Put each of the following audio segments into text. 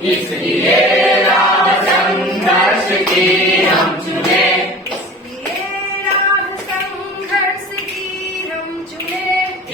इसलिए राह संघर्ष की हम चुने, इसलिए राह संघर्ष की हम चुने,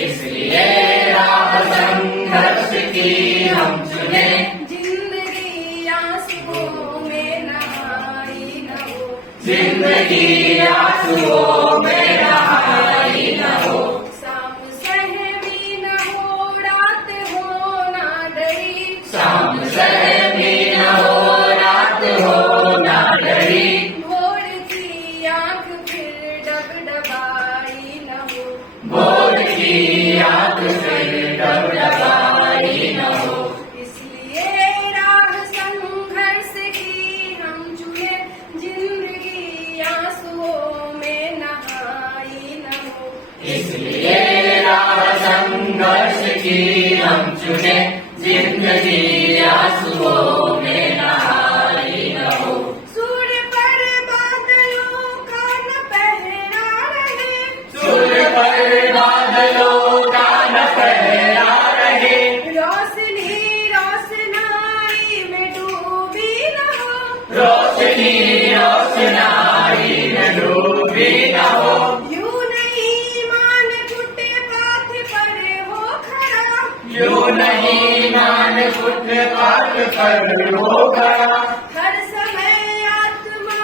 इसलिए राह संघर्ष की हम चुने। जिंदगी आंसुओं में नहाई न हो, जिंदगी आंसुओं में नहाई न हो, शाम सहमी न हो, रात हो ना डरी, शाम सहमी न हो, रात हो ना डरी। भोर की आंख फिर डगडगाई न हो, भोर की आंख फिर डगडगाई न हो, इसलिए राह संघर्ष की हम चुने, जिंदगी आंसुओं में नहाई न हो, इसलिए राह संघर्ष की हम चुने, जिंदगी आंसुओं में नहाई न हो। सूर पर बादलों का न पहरा रहे, सुर पर बादलों का न पहरा रहे, रोशनी रोशनाई में डूबी न हो, रोशनी रोशनाई में डूबी न हो। यूं नहीं मान फुटे पाथ पर हो खड़ा, यूं नहीं मान फुटपाथ पर हो खड़ा, हर समय आत्मा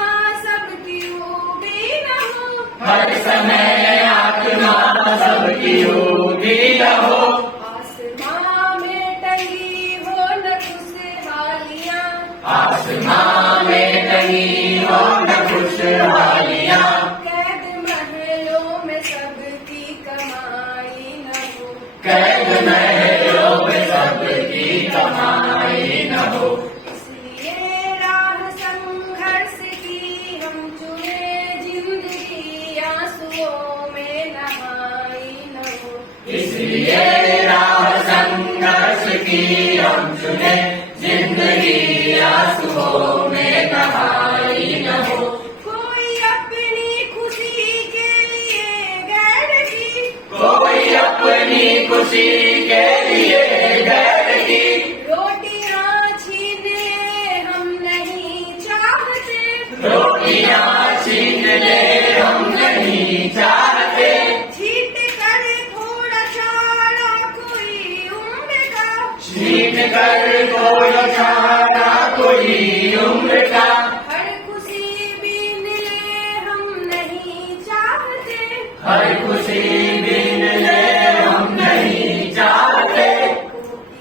सबकी उबी न हो, हर समय आत्मा सबकी उबी न हो। आसमां में टंगी हो न खुशहालियां, आसमां में टंगी हो न खुशहालियां, कैद महलों में सबकी कमाई न हो, कैद महलों में सबकी कमाई न हो। इसलिए राह संघर्ष की हम चुने, जिंदगी आंसुओं में नहाई न हो, इसलिए राह संघर्ष की हम चुने, जिंदगी आंसुओं में नहाई न हो। कोई अपनी खुशी के लिए गैर की, कोई अपनी खुशी के लिए गैर की रोटियां छीन ले हम नहीं चाहते, रोटियां छीन ले हम नहीं चाहते, छीट कर थोड़ा छाड़ा कोई उम्र का, छीन कर कोई छाड़ा कोई उम्र का, हर खुशी बीन ले हम नहीं चाहते, हर खुशी बीन ले हम नहीं चाहते।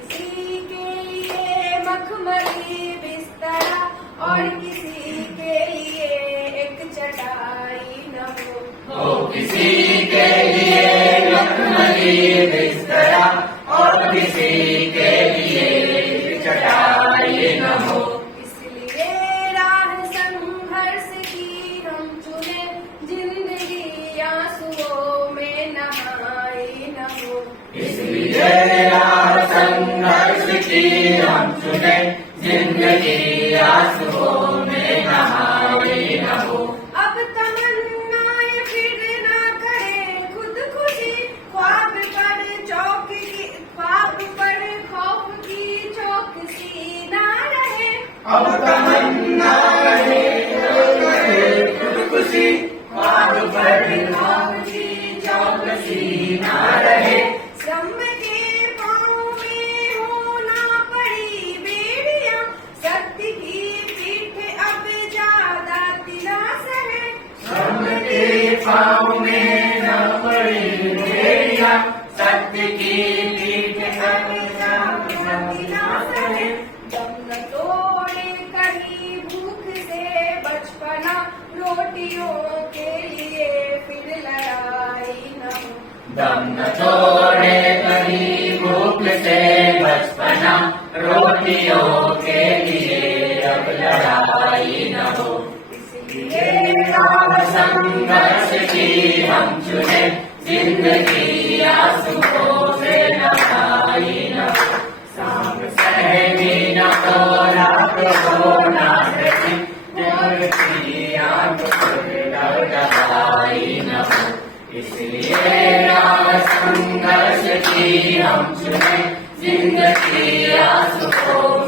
किसी के लिए मखमली बिस्तरा और किसी के लिए एक चटाई न हो, हो किसी के लिए मखमली बिस्तरा और किसी के लिए चटाई न हो, इसलिए राह संघर्ष की हम चुने, जिंदगी आंसुओं में नहाई न हो, इसलिए राह संघर्ष की हम चुने, जिंदगी आंसुओं में नहाई न हो। अब तमन्नाएं फिर ना करे खुदकुशी, ख्वाब पर खौफ की चौकसी ना रहे, अब तमन्ना रहे खुदकुशी, ख्वाब पर खौफ की चौकसी ना रहे, श्रम के पाँव में होना पड़ी बेड़ियां, सत्य की पीठ अब ज्यादा तिलास है, श्रम के पाँव में न पड़ी बेड़ियां, सत्य की पीठ अब ज्यादा तिलास है, दम न तोड़े कहीं भूख से बचपना, रोटियों के लिए फिर लड़ाई न हो, दम न तोड़े कभी भूख से बचपना, रोटियों के लिए अब लड़ाई न हो। इसलिए राह संघर्ष की हम चुने, जिंदगी आंसुओं से नहाई न हो, शाम सहमी न हो, रात हो ना डरी, भोर की आंख फिर डगडगाई न हो, इसलिए राह संघर्ष की हम चुने, जिंदगी आंसुओं